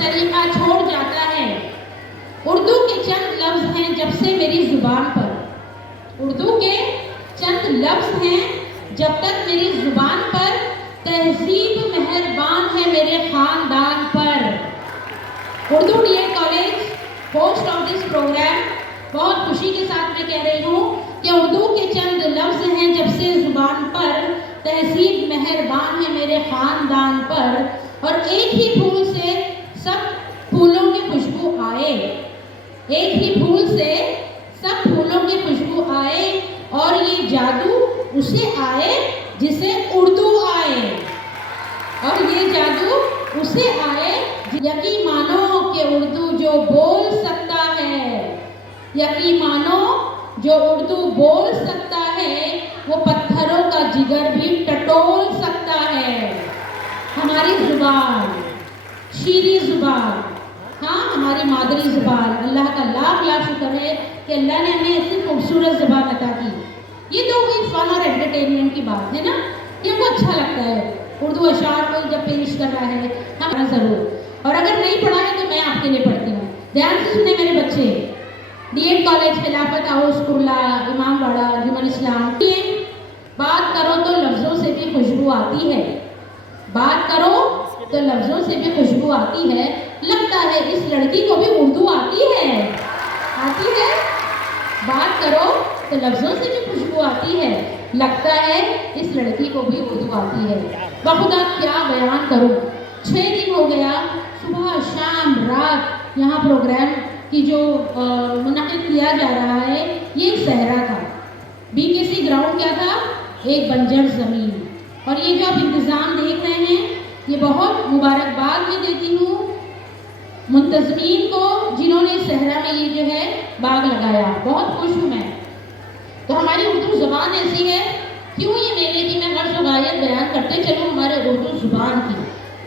सलीका छोड़ जाता है। उर्दू के चंद लफ्ज हैं जब से मेरी जुबान पर, उर्दू के चंद लफ्ज हैं जब तक मेरी जुबान पर, तहजीब मेहरबान है मेरे खानदान पर। Urdu DEd college host of this program, बहुत खुशी के साथ मैं कह रही हूँ कि उर्दू के चंद लफ्ज हैं जब से जुबान पर, तहजीब मेहरबान है मेरे खानदान पर। और एक ही फूल से सब फूलों की खुशबू आए, एक ही फूल से सब फूलों की खुशबू आए, और ये जादू उसे आए जिसे उर्दू आए, और ये जादू उसे आए। यकीन मानो कि उर्दू जो बोल सकता है, यकीन मानो जो उर्दू बोल सकता है, वो पत्थरों का जिगर भी टटोल सकता है। हमारी जुबान, शीरी जुबान, हाँ हमारी मादरी जुबान, अल्लाह का लाख लाख शुक्र है कि अल्लाह ने हमें ऐसी खूबसूरत जुबान अता की। ये तो हुई फन और एंटरटेनमेंट की बात है ना, ये हमको अच्छा लगता है। उर्दू अशार को जब पेश कर रहा है हम ज़रूर, और अगर नहीं पढ़ा है तो मैं आपके लिए पढ़ती हूँ। ध्यान से सुने मेरे बच्चे। डीएड कॉलेज खिलाफत हाउस कुर्ला इमामबाड़ा जुमन इस्लाम। बात करो तो लफ्ज़ों से भी खुशबू आती है, बात करो तो लफ्ज़ों से भी खुशबू आती है। लगता है इस लड़की को भी उर्दू आती है, आती है। बात करो तो लफ्ज़ों से भी खुशबू आती है, लगता है इस लड़की को भी उर्दू आती है। बखुदा क्या बयान करूँ, 6 दिन हो गया सुबह शाम रात यहाँ प्रोग्राम की जो मुनक़िद किया जा रहा है, ये सहरा था। बीकेसी ग्राउंड क्या था, एक बंजर ज़मीन। और ये जो आप इंतज़ाम देख रहे हैं, ये बहुत मुबारकबाद मैं देती हूँ मुंतज़मीन को जिन्होंने सहरा में ये जो है बाग लगाया, बहुत खुश हूँ मैं। तो हमारी उर्दू ज़ुबान ऐसी है, क्यों ये मेले की मैं हर जगह बयान करते चलूँ हमारे उर्दू ज़ुबान की।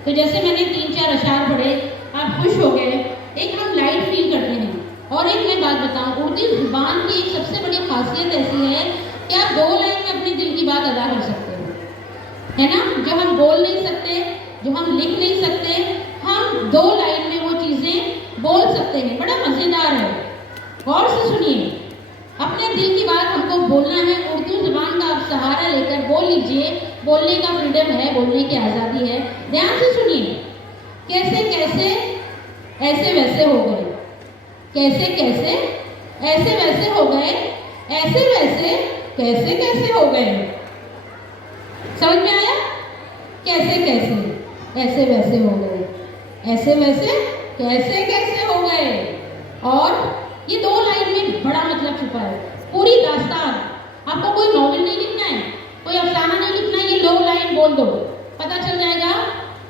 तो जैसे मैंने 3-4 अशार पढ़े, आप खुश हो गए, एक हम लाइट फील करते हैं। और एक मैं बात बताऊँ, उर्दू ज़ुबान की एक सबसे बड़ी खासियत ऐसी है कि आप 2 लाइन में अपने दिल की बात अदा कर सकते हो, है ना। जो हम बोल नहीं सकते, जो हम लिख नहीं सकते, हम 2 लाइन में वो चीज़ें बोल सकते हैं। बड़ा मज़ेदार है, गौर से सुनिए। अपने दिल की बात हमको बोलना है, उर्दू ज़ुबान का आप सहारा लेकर बोल लीजिए। बोलने का फ्रीडम है, बोलने की आज़ादी है। ध्यान से सुनिए। कैसे कैसे ऐसे वैसे हो गए, कैसे कैसे ऐसे वैसे हो गए, ऐसे वैसे कैसे कैसे हो गए। समझ में आया? कैसे कैसे ऐसे वैसे हो गए, ऐसे वैसे कैसे कैसे हो गए। और ये 2 लाइन में बड़ा मतलब छुपा है। पूरी दास्तान, आपको कोई नॉवेल नहीं लिखना है, कोई अफसाना नहीं लिखना है, ये 2 लाइन बोल दो, पता चल जाएगा।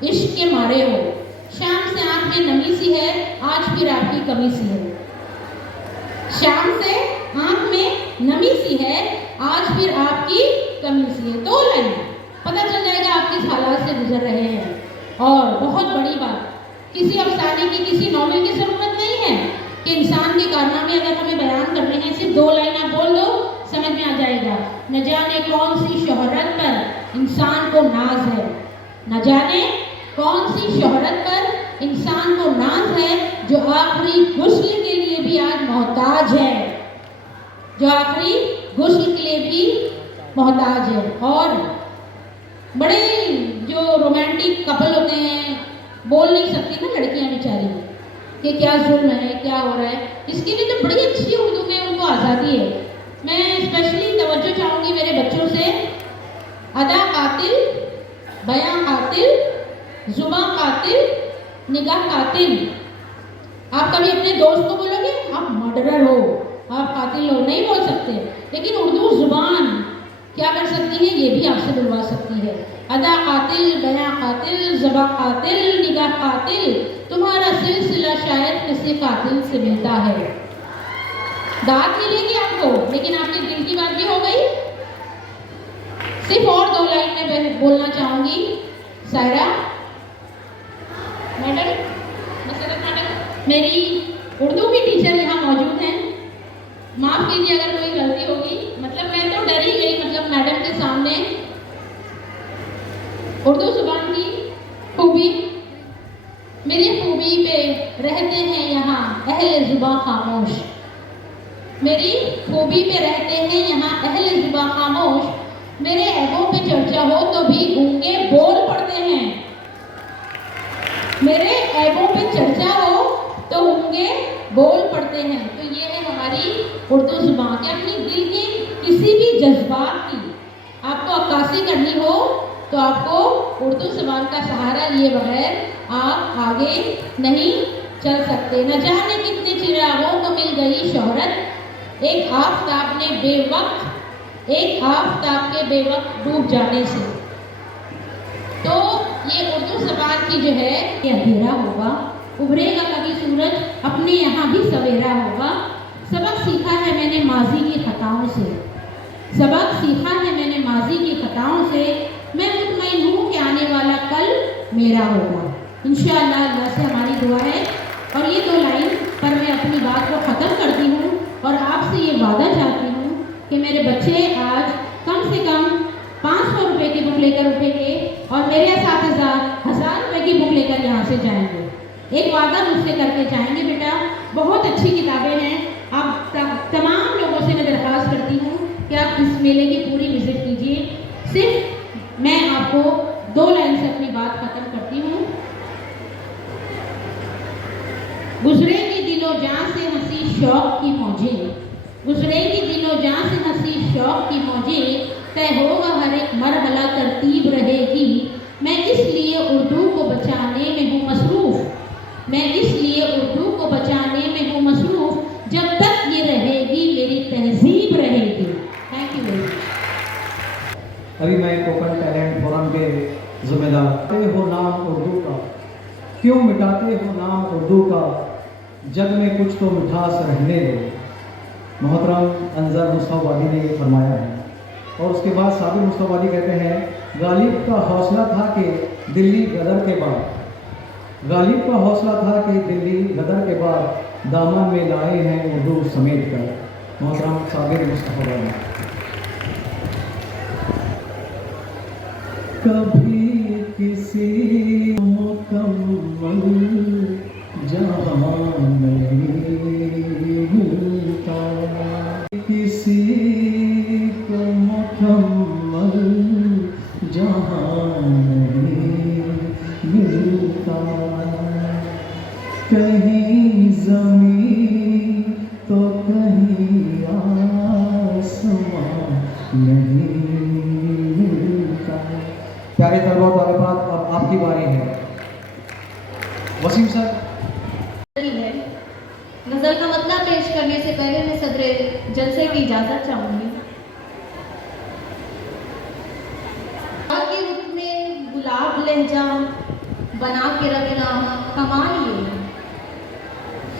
इश्क के मारे हो, शाम से आंख में नमी सी है, आज फिर आपकी कमी सी है। शाम से आंख में नमी सी है, आज फिर आपकी कमी सी है। 2 लाइन, पता चल जाएगा आप किस हालात से गुजर रहे हैं। और बहुत बड़ी बात, किसी अफसाने की, किसी नॉवेल की ज़रूरत नहीं है कि इंसान के कारनामे अगर हमें बयान करने हैं, सिर्फ 2 लाइन आप बोल दो, समझ में आ जाएगा। न जाने कौन सी शोहरत पर इंसान को नाज है, न जाने कौन सी शोहरत पर इंसान को नाज है, जो आखिरी गुस्ल के लिए भी आज मोहताज है, जो आखिरी गुस्ल के लिए भी मोहताज है। और बड़े जो रोमांटिक कपल होते हैं, बोल नहीं सकती ना लड़कियां बेचारी कि क्या जुल्म है, क्या हो रहा है। इसके लिए तो बड़ी अच्छी उर्दू में उनको आज़ादी है। मैं स्पेशली तवज्जो चाहूँगी मेरे बच्चों से। अदा कातिल, बयां कातिल, जुबां कातिल, निगाह कातिल। आप कभी अपने दोस्त को बोलोगे आप मर्डरर हो, आप कातिल हो, नहीं बोल सकते। लेकिन उर्दू जुबान क्या कर सकती है, ये भी आपसे बुलवा सकती है। अदा कातिल, बयां कातिल, जुबां कातिल, निगाह कातिल, तुम्हारा सिलसिला शायद किसी कातिल से मिलता है। दाद मिलेगी आपको, लेकिन आपके दिल की बात भी हो गई। सिर्फ और 2 लाइन में बोलना चाहूँगी। सायरा मैडम, मसरत मैडम, मेरी उर्दू की टीचर यहाँ मौजूद हैं। माफ़ कीजिए अगर कोई गलती होगी, मतलब मैं तो डर ही गई, मतलब मैडम के सामने उर्दू ज़ुबान की खूबी मेरी खूबी पे रहते हैं यहाँ अहले जुबां खामोश, मेरी खूबी पे रहते हैं यहाँ अहले जुबां खामोश, मेरे ऐबों पे चर्चा हो तो भी गूंगे बोल पड़ते हैं, मेरे ऐबों पे चर्चा हो तो गूंगे बोल पड़ते हैं। तो ये है हमारी उर्दू जुबान के अपनी दिल के किसी भी जज्बात की आपको अक्कासी करनी हो तो आपको उर्दू ज़बान का सहारा लिए बगैर आप आगे नहीं चल सकते। न जाने कितने चिरागों को मिल गई शोहरत एक आफताब के बेवक्त डूब जाने से। तो ये उर्दू ज़बान की जो है ये अंधेरा होगा, उभरेगा कभी सूरज, अपने यहाँ भी सवेरा होगा। सबक सीखा है मैंने माजी की खताओं से, सबक सीखा है मैंने माजी की खताओं से, मैं मुतमईन हूँ कि आने वाला कल मेरा होगा। इंशाअल्लाह अल्लाह से हमारी दुआ है। और ये 2 लाइन पर मैं अपनी बात को ख़त्म करती हूँ और आपसे ये वादा चाहती हूँ कि मेरे बच्चे आज कम से कम 500 रुपये की बुक लेकर उठेंगे और मेरे इस्तिज़ा 1000 रुपये की बुक लेकर यहाँ से जाएंगे। एक वादा मुझसे करके जाएंगे बेटा, बहुत अच्छी किताबें हैं। आप तमाम लोगों से मैं दरख्वास्त करती हूँ कि आप इस मेले की पूरी विजिट कीजिए। सिर्फ मैं आपको 2 लाइन से अपनी बात खत्म करती हूँ। गुजरेगी दिलो जान से हंसी शौक की मौजें, गुजरेगी दिलो जान से हंसी शौक की मौजें, तय होगा हर एक मरहला तरतीब रहेगी। मैं इसलिए उर्दू को बचाने में हूँ मसरूफ़, मैं इसलिए उर्दू को बचाने में हूँ मसरूफ़, जब तक ये रहेगी मेरी तहजीब रहेगी। Thank you very much. अभी मैं टोकन टैलेंट फोरम के जिम्मेदार। मिटाते हो नाम उर्दू का, क्यों मिटाते हो नाम उर्दू का, जग में कुछ तो मिठास रहने दो। मोहतरम अंजर मुस्तफ़ाबादी ने ये फरमाया है। और उसके बाद साबिर मुस्तफ़ाबादी कहते हैं, गालिब का हौसला था कि दिल्ली गदर के बाद, गालिब का हौसला था कि दिल्ली गदर के बाद दामन में लाए हैं उर्दू समेट कर। मोहतरम साबिर मुस्तफ़ाबादी। कभी किसी मुकम्मल जहां नहीं मिलता, किसी को मुकम्मल जहां नहीं मिलता, कहीं ज़मीन तो कहीं आसमां नहीं मिलता। प्यारे तलबा और तालिबात, अब आपकी बारी है। वसीम सर। गज़ल का मतलब पेश करने से पहले मैं सदरे जलसे की इजाज़त चाहूँगी। के रुख में गुलाब लहजा बना के रखना कमाल ये है,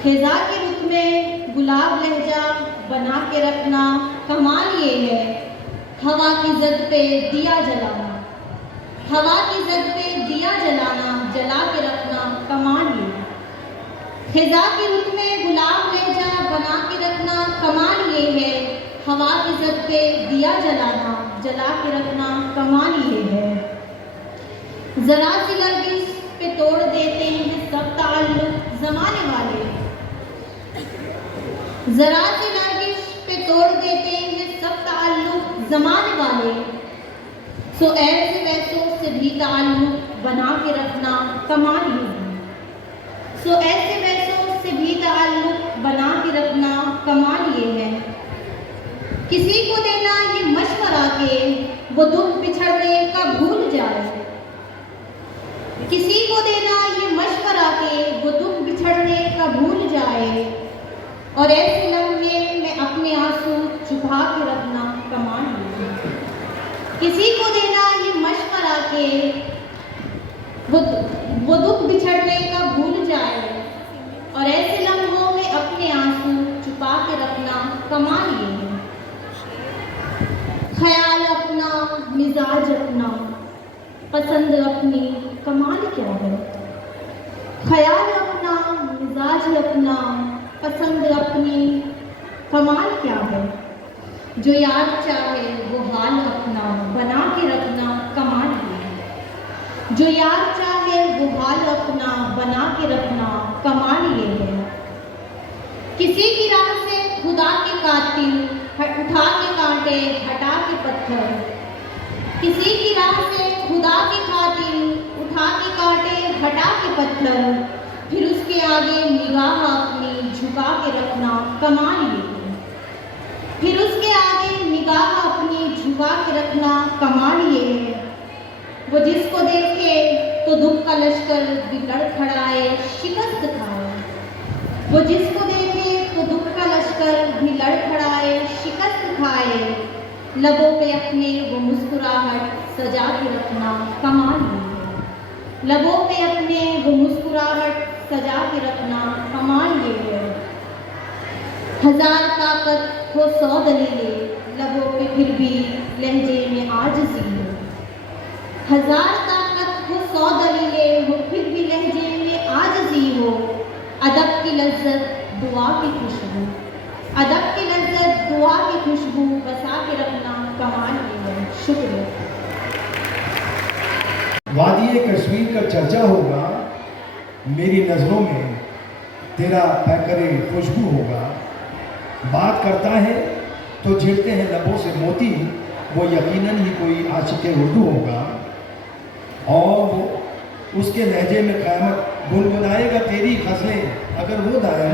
खिज़ा के रुख में गुलाब लहजा बना के रखना कमाल ये है, हवा की ज़द पे दिया जलाना, हवा की ज़द पे दिया जलाना, जला के रखना कमाल ये है। खिज़ा के रुख में गुलाब लहजा बना के रखना कमाल ये है, हवा की ज़द पे दिया जलाना, जला के रखना कमाल ये है। ज़रा सी लर्जिश पे तोड़ देते हैं सब ताल्लुक ज़माने वाले, ज़रा सी लर्जिश पे तोड़ देते हैं सब ताल्लुक ज़माने वाले, सो ऐसे वैसों से भी ताल्लुक बना के रखना कमाल ये है, सो ऐसे वैसों से भी ताल्लुक बना के रखना कमाल ये है। किसी को देना ये मशवरा के वो दुख बिछड़ने का भूल जाए, किसी को देना ये मशवरा के वो दुख बिछड़ने का भूल जाए, और ऐसे लम्हे में अपने आंसू छुपा के रखना कमाल ये है। किसी को देना ये मशवरा के वो दुख बिछड़ने का भूल जाए, और ऐसे लम्हों में अपने आंसू छुपा के रखना कमाल ये है। ख्याल अपना, मिजाज अपना, पसंद अपनी, कमाल क्या है। ख्याल अपना, मिजाज अपना, पसंद अपनी, कमाल क्या है। जो यार चाहे वो हाल अपना बना के रखना कमाल ये है, जो यार चाहे के वो हाल अपना बना के रखना कमाल ये है। किसी की राह से खुदा के कातिल उठा के कांटे हटा के पत्थर, किसी की राह से खुदा के कातिल उठा के कांटे हटा के पत्थर, फिर उसके आगे निगाह अपनी झुका के रखना कमाल ये है। फिर उसके आगे निगाह अपनी झुका के रखना कमाल ये है। वो जिसको देखे तो दुख का लश्कर बिगड़ खड़ाए शिकस्त खाए, वो जिसको देखे तो दुख का लश्कर भी लड़ खड़ाए शिकस्त खाए, लबों पे अपने वो मुस्कुराहट सजा के रखना कमाल ये है। लबों पे अपने वो मुस्कुराहट सजा के रखना कमाल ये है। हजार ताकत हो 100 दलीलें, लबों पे फिर भी लहजे में आजिज़ी हो। हजार ताकत हो 100 दलीलें हो, फिर भी लहजे में आजिज़ी हो। अदब की लज्जत दुआ की खुशबू, अदब की लज्जत दुआ की खुशबू बसा के रखना कमाल ये है। शुक्रिया। वादी कश्मीर का चर्चा होगा, मेरी नज़रों में तेरा पैकरे खुशबू होगा। बात करता है तो झिड़ते हैं लबों से मोती, वो यकीनन ही कोई आशिक उर्दू होगा। और वो उसके लहजे में क़यामत गुनगुनाएगा तेरी गज़लें, अगर वो गाए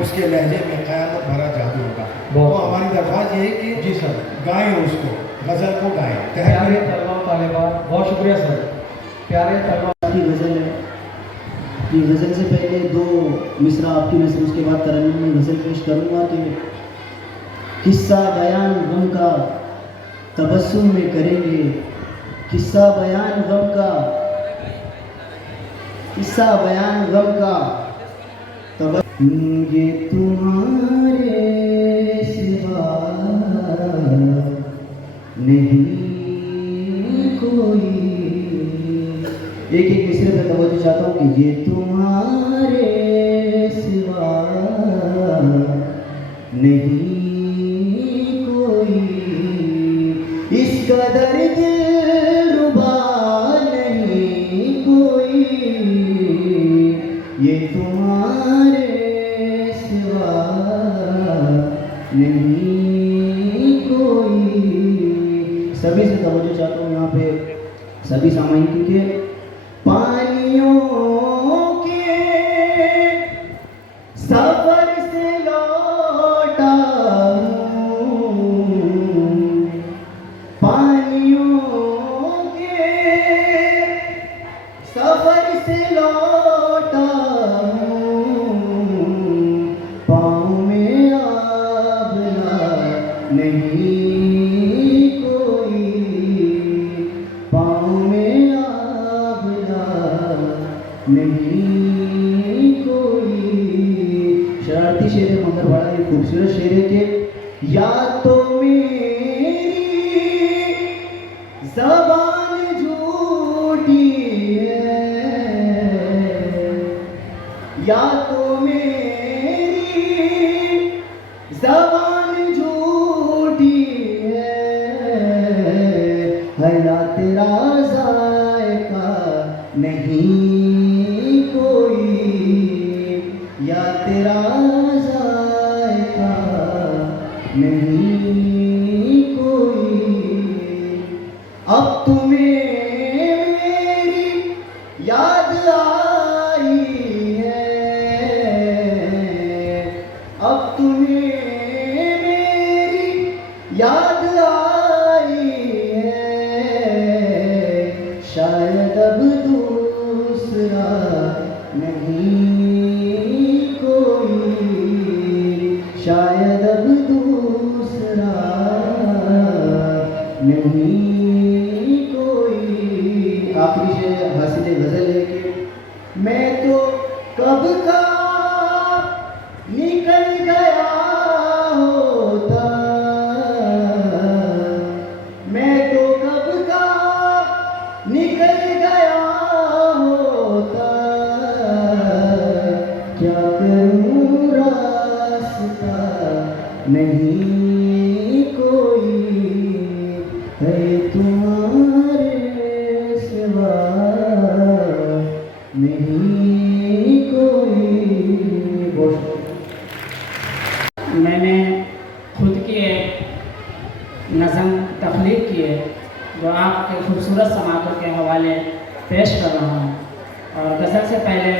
उसके लहजे में क़यामत भरा जादू होगा। तो हमारी दरख्वास्त ये है कि जी सर, गाएं उसको, गज़ल को गाएं। प्यारे तलबा तालिबात, बहुत शुक्रिया सर। प्यारे तलबा की गज़ल है, ये गज़ल से पहले 2 मिसरा आपकी नज़र, उसके बाद तरन्नुम में गज़ल पेश करूँगा कि किस्सा बयान गम का तबस्सुम में करेंगे, किस्सा बयान गम का, किस्सा बयान गम का ये तुम्हारे सिवा नहीं कोई। एक मिसरे पे तवज्जो चाहता हूँ कि ये तुम्हारे सिवा नहीं कोई, इसका दर्द रुबा नहीं कोई, ये तुम्हारे सिवा नहीं कोई। सभी से तवज्जो चाहता हूँ यहाँ पे, सभी सामाइन, क्योंकि पानियों के सफर से लौटा हूँ, पानियों के सफर से लौटा हूँ, पाँव में आबला नहीं कोई, पाँव में आबला नहीं कोई। शरारती शेर है मगर बड़ा ही खूबसूरत शेर है कि या तो मेरी ज़बान झूठी है, या तो मेरी ज़बान झूठी है या तेरा ज़ायका नहीं कोई, या तेरा ज़ायका नहीं कोई। अब तुम्हें मेरी याद आई है, अब तुम्हें मेरी याद आई है, शायद अब दूसरा नहीं कोई, शायद अब दूसरा नहीं कोई। आखिरी शेर हासिल गज़ल है कि मैं तो कब का निकल गया होता, मैं तो कब का निकल गया होता, क्या करूँ रास्ता नहीं कोई, है तुम्हारे सिवा खूबसूरत समातों के हवाले पेश कर रहा हूँ। और गज़ल से पहले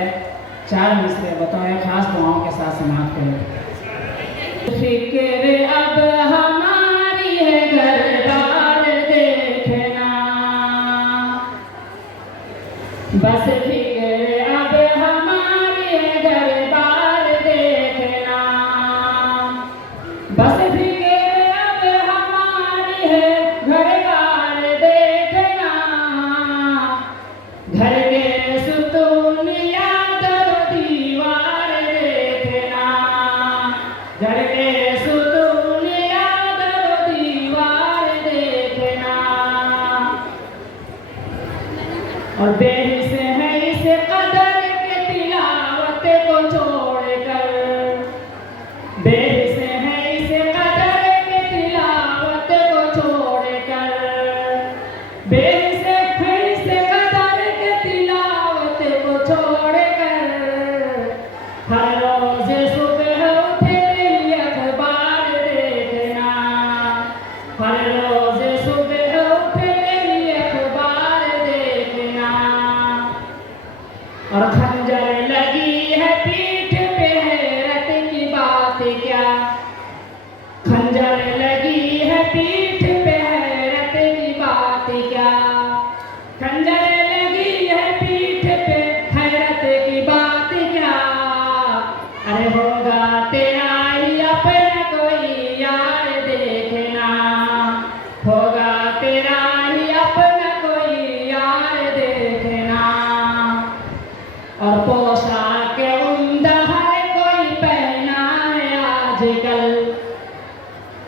4 मिसरे बतौर ख़ास दुआओं के साथ समाप्त करें। फिक्र अब हमारी है घर बार देखना, बस फिक्र अब हमारी है घर बार देखना, बस फिक्र अब हमारी है घर बार देखना, घर के सुतून याद दीवार देखना, घर के सुतून याद दीवार देखना। और बेहिस है इस कदर के तिलावत को छोड़कर, बेहिस है इस कदर के तिलावत को छोड़कर, बेहिस है इस कदर के तिलावत को छोड़कर, हर रोज सुबह उठे अखबार देखना, हर रोज सुबह उठे अखबार देखना। और खंजर लगी है पीठ पे हैरत की बात क्या, खंजर लगी है पीठ पे हैरत की बात क्या, खंजर लगी है पीठ पे हैरत की बात क्या। अरे होगा तेरा ही अपना कोई यार देखना, होगा तेरा ही अपना कोई यार देखना। और पोशाक उम्दा हर कोई पहना है आजकल,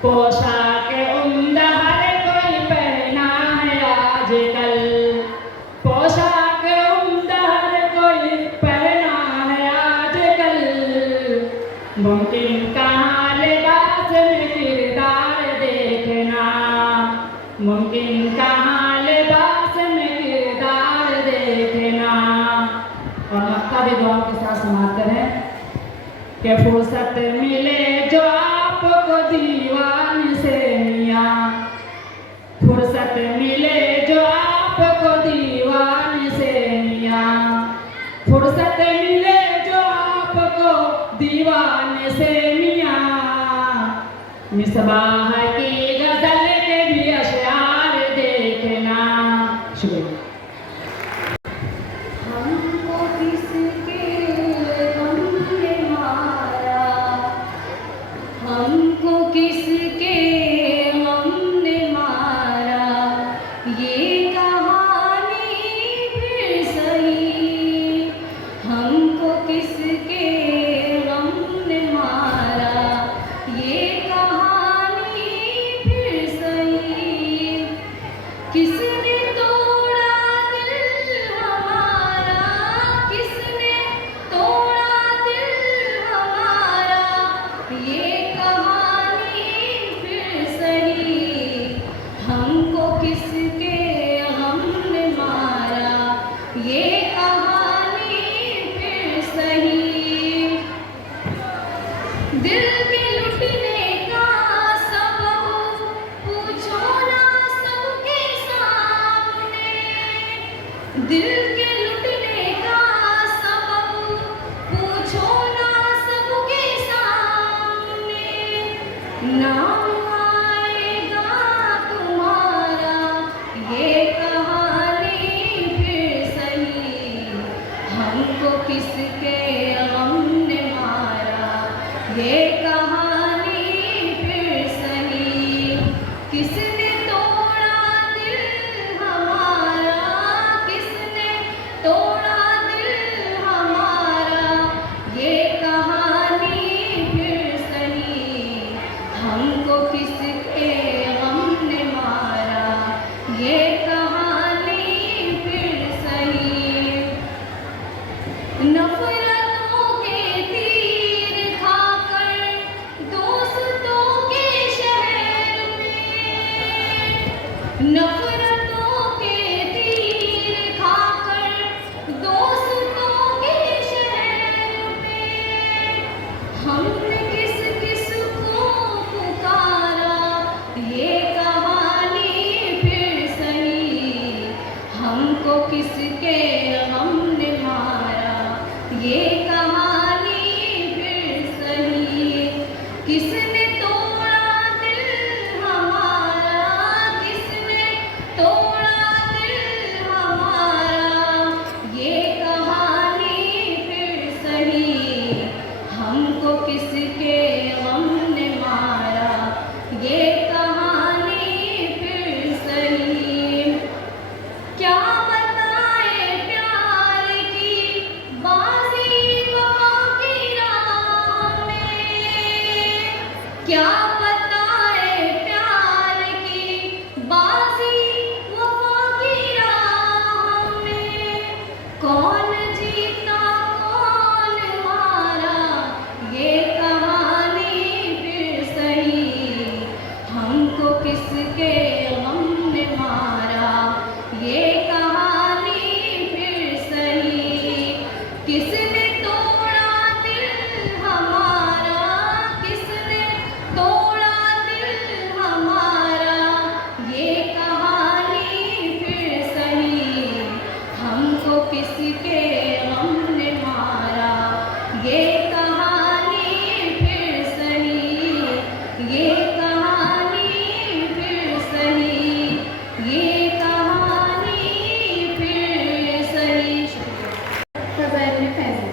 पोशाक उम्दा हर कोई पहना है आजकल, पोशाक उम्दा हर कोई पहना है आजकल। मुमकिन कहाँ लिबास में किरदार देखना, मुमकिन कहाँ लिबास में किरदार देखना। और मक्का भी दुआओं के साथ समाप्त करें कि फुर्सत मिले जो आपको दीवान से मियाँ, फुर्सत मिले जो आपको दीवान से मियाँ, फुर्सत मिले जो आपको दीवान से मियाँ। मिसबाह की गज़ल के भी अशआर देखना। शुक्रिया। हमको किसके गम ने मारा, हमको किसके गम ने मारा, ये कहानी फिर सही, हमको किसके गम ने मारा, ये कहानी फिर सही। किसने तोड़ा दिल हमारा, किसने तोड़ा दिल हमारा, ये कहानी फिर सही। हमको किसके गम ने मारा, ये कहानी फिर सही। दिल के लुटने का सबब पूछो ना सबके सामने, दिल के लुटने का सबब पूछो ना सबके सामने। नाम आएगा तुम्हारा, ये कहानी फिर सही। हमको किसके गम ने मारा, ये कहानी फिर सही। किसने तोड़ा दिल हमारा, किसने तोड़ा दिल हमारा, ये कहानी फिर सही। हमको किसके गम ने मारा, ये कहानी फिर सही। नफरतों के तीर खाकर दोस्तों के शहर में, नफरतों के तीर खाकर दोस्तों के शहर में। हमने किस किस को पुकारा, ये कहानी फिर सही। क्या बताए प्यार की बाजी वफा की राह में, कौन जीता कौन हारा ये कहानी फिर सही, हमको किसके गम ने मारा ये कहानी फिर सही, किसने तोड़ा दिल हमारा, किसने तोड़ा दिल हमारा ये कहानी फिर सही, हमको किसके गम ने मारा ये कहानी फिर सही, ये कहानी फिर सही, ये कहानी फिर सही। फज़ाइल में फैज़ल।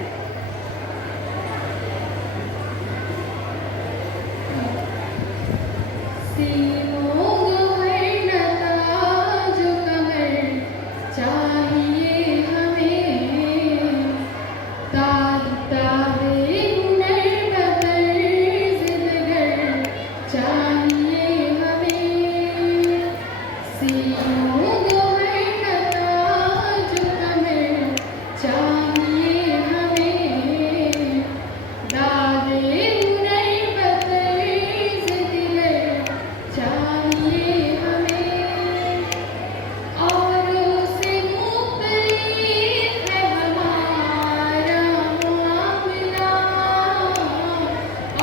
सीनों गोहर नता जो कमर चाहिए हमें, ताहे हुनर बदर जिदगर चाहिए हमें, सीनों गोहर नता जो कमर चाहिए हमें, दागे हुनर बदर जिदगर चाहिए हमें, औरों से मुख्तलिफ है हमारा मामला,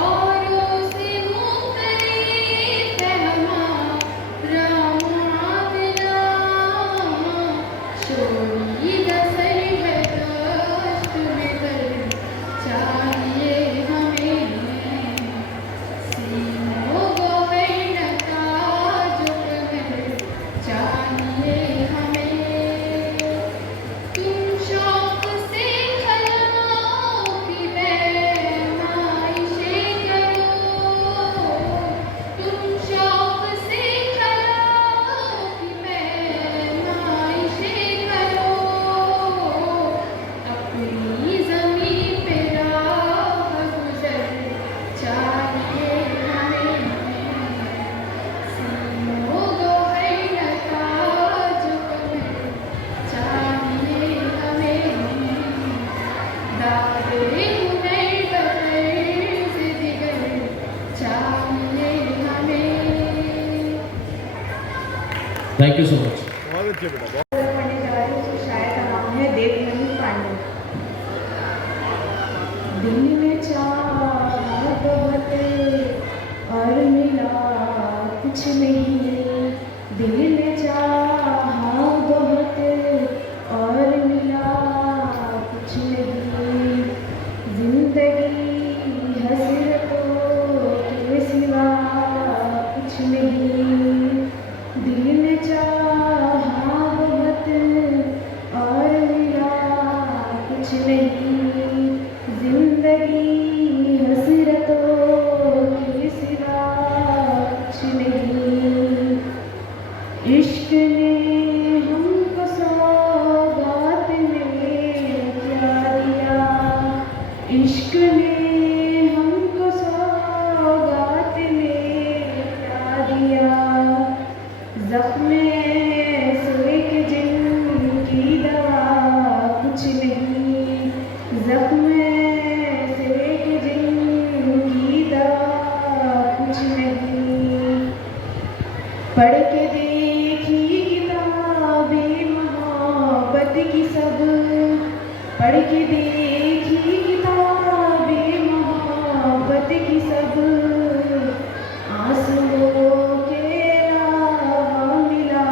औरों से मुख्तलिफ है हमारा मामला, शोरीदा सर है दश्त में दर्द चाहिए हमें, सीनों गोहर नता जो कमर चाहिए हमें, तुम शौक से खयालों की पैमाइशें करो, तुम शौक से खयालों की पैमाइशें करो, अपनी ज़मीं पे राह गुज़र चाहिए हमें, सीनों गोहर नता जो कमर चाहिए हमें, दागे हुनर बदर जिदगर चाहिए हमें। Thank you so much. पढ़ने जा रही हूँ, उसके शायर का नाम है देवमणि पांडे। दिल में चाहा बहुत और मिला कुछ नहीं, दिल में चाहा बहुत और मिला कुछ नहीं, जिंदगी हसरतों के सिवा कुछ नहीं, दिल में चाहा बहुत और मिला कुछ नहीं, जिंदगी हसरतों के सिवा कुछ नहीं, इश्क ने हमको सौगात में क्या दिया, इश्क ने हमको सौगात में क्या दिया, ज़ख्म से कि जिनकी दवा कुछ नहीं, ज़ख्म से कि जिनकी दवा कुछ नहीं, पढ़ के देखी किताबें मोहब्बत की सब, पढ़ के देखी किताबें मोहब्बत की सब, आंसुओं के अलावा मिला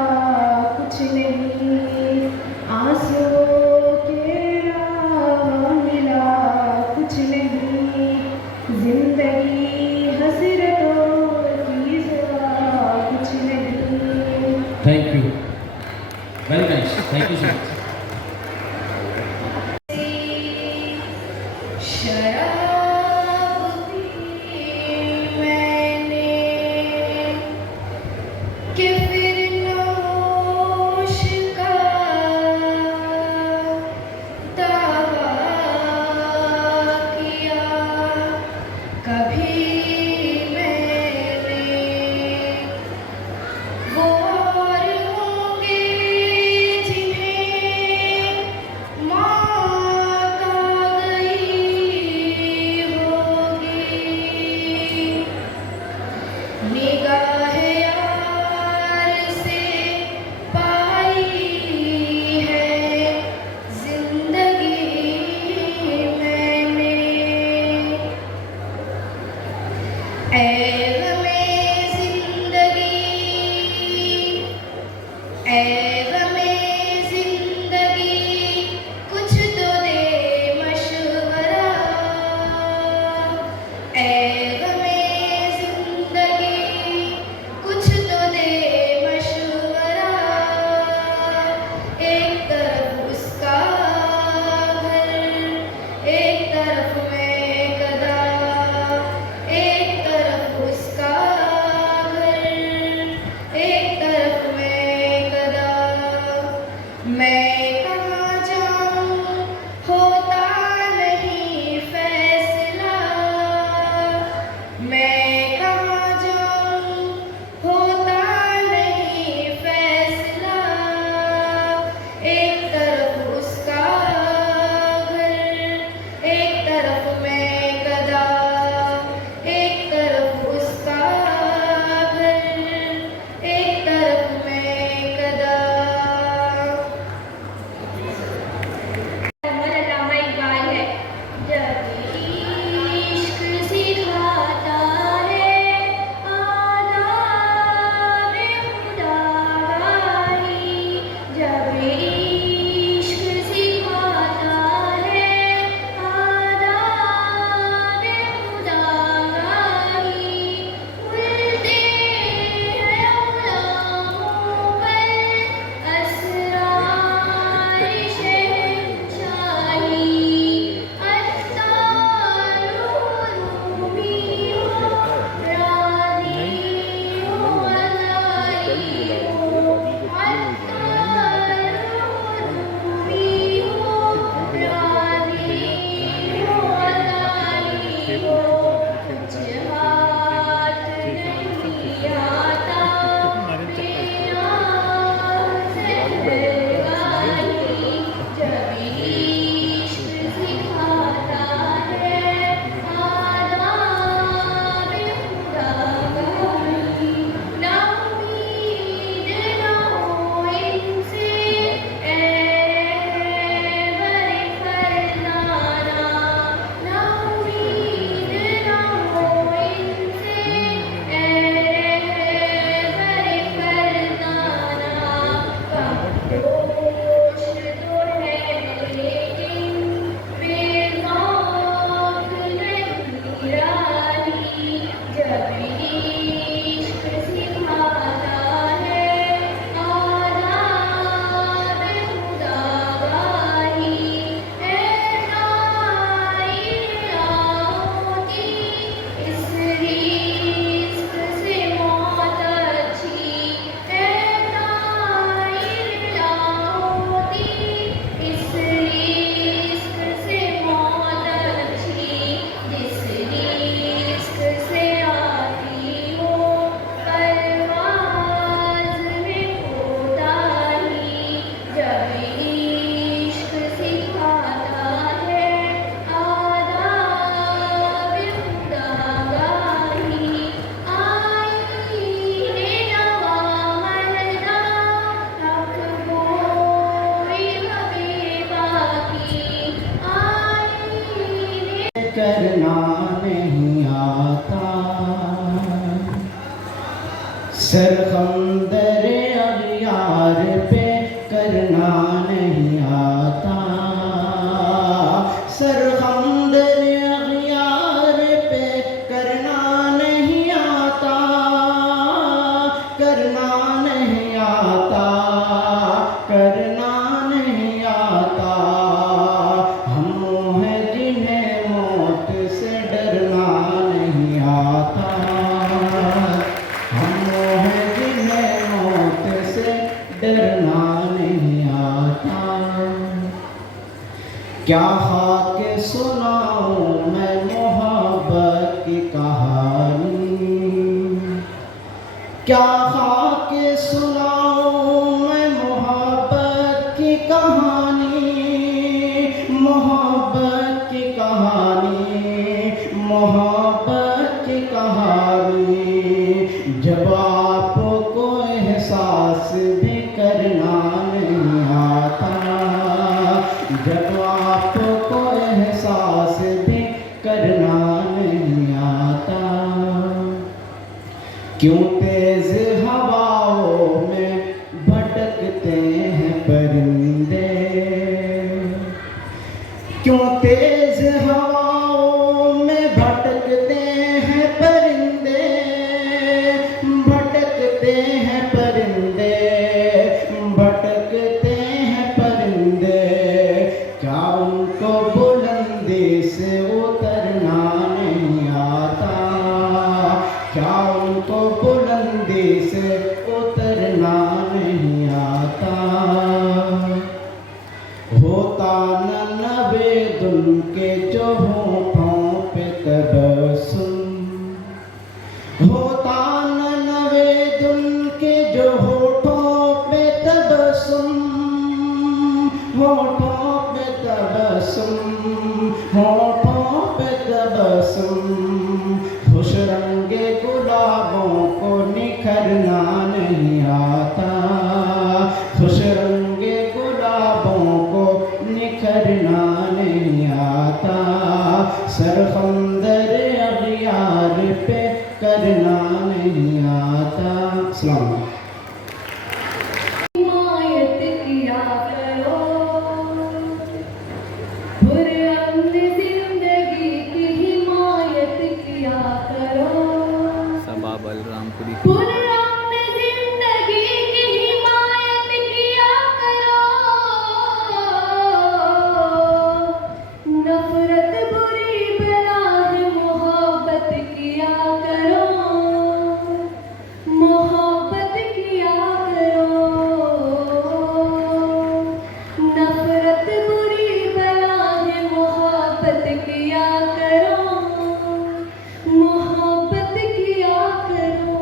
करना नहीं आता, सरखंदर अगियार पे करना नहीं आता, सरखंदर अगियार पे करना नहीं आता, करना नहीं आता, करना नहीं आता। हम हैं जिन्हें मौत से डरना नहीं आता, हम हैं जिन्हें मौत से डरना नहीं आता। क्या खाक सुनाऊं मैं मोहब्बत की कहानी, क्या खाक सुनाऊं मैं मोहब्बत की कहानी, मोहब्बत की कहानी, मोहब्बत की कहानी। जब आपको एहसास भी करना नहीं आता, जब आपको एहसास भी करना नहीं आता। क्यों तेज हवाओं में भटकते हैं परिंदे, क्यों तेज हवाओं में भटकते हैं परिंदे, भटकते हैं परिंदे, भटकते हैं परिंदे। क्या उनको बुलंदी से उतरना नहीं आता, क्या उनको बुलंदी से उतरना नहीं आता। होता न नवेदुन के जो होठों पे तबस्सुम, होता न नवेदुन के जो होठों पे तबस्सुम, होठों पे तबस्सुम, होठों पे तबस्सुम। खुश रंगे गुलाबों को निखरना नहीं आता, खुश रंगे गुलाबों को निखरना नहीं आता। सरखंदर अगियार पे करना नहीं आता। सलाम। हिमायत किया करो, पुरअमन जिंदगी की हिमायत किया करो, सबा बलरामपुरी पुरअमन जिंदगी की हिमायत किया करो। नफरत बुरी बला है मोहब्बत किया करो, मोहब्बत किया करो। नफरत बुरी बला है मोहब्बत किया करो, मोहब्बत किया करो।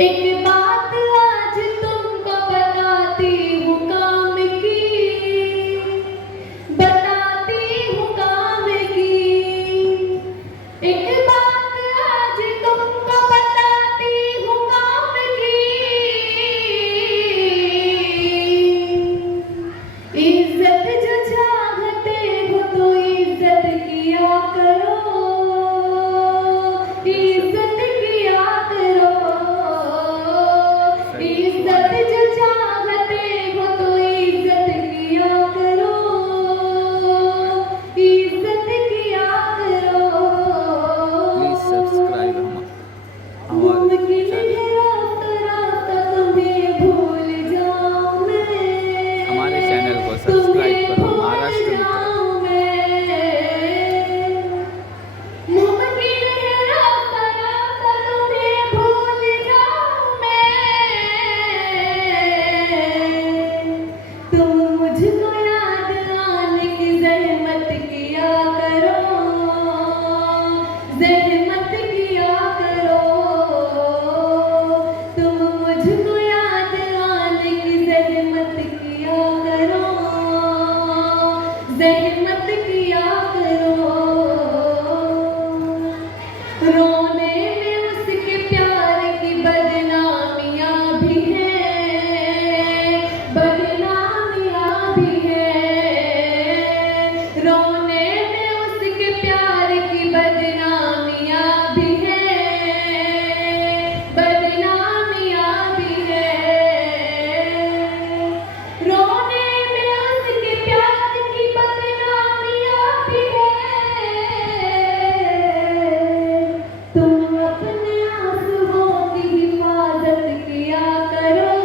एक बात आज तुमको बताती हूँ काम की, बताती हूँ काम की। एक बात आज तुमको बताती हूँ काम की। इज्जत जो चाहते हो तो इज्जत किया करो, इज्जत किया करो। बदनामियाँ भी हैं, बदनामियाँ भी हैं। रोने में उसके प्यार की बदनामियाँ भी हैं। तुम अपने आंसुओं की हिफाजत किया करो,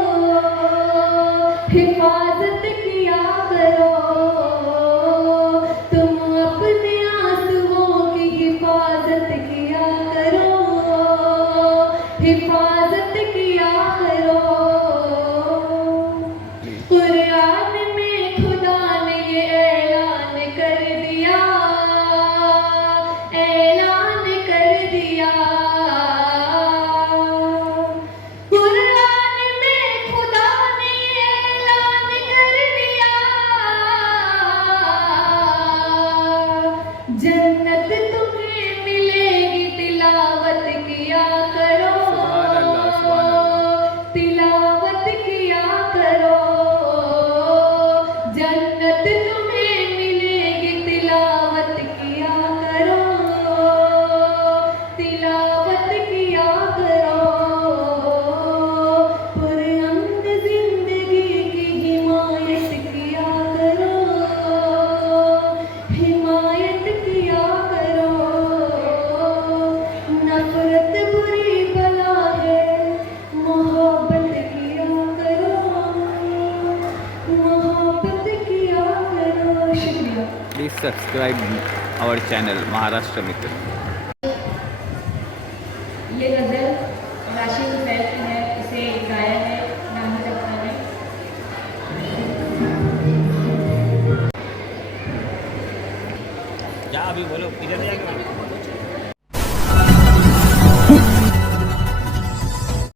हिफाजत किया करो। तुम अपने आंसुओं की हिफाजत किया करो, हिफाजत किया करो। कुरान में खुदा ने ये ऐलान कर दिया, ऐलान कर दिया। कुरान में खुदा ने ये ऐलान कर दिया, जन्नत तुम्हें मिलेगी तिलावत किया करो, सुभान अल्लाह, सुभान अल्लाह। तिलावत किया करो। जन्नत तुम्हें मिलेगी तिलावत किया करो, तिलावत किया करो। पुरअमन जिंदगी की हिमायत किया करो, हिमायत किया करो। नफरत बुरी बला है, मोहब्बत किया करो, मोहब्बत किया करो। शुक्रिया। Please subscribe our channel Maharashtra मित्र। ये गज़ल राशिद फैज की है, इसे गाया है नानी दफ्ता ने। क्या अभी बोलो, इधर जाके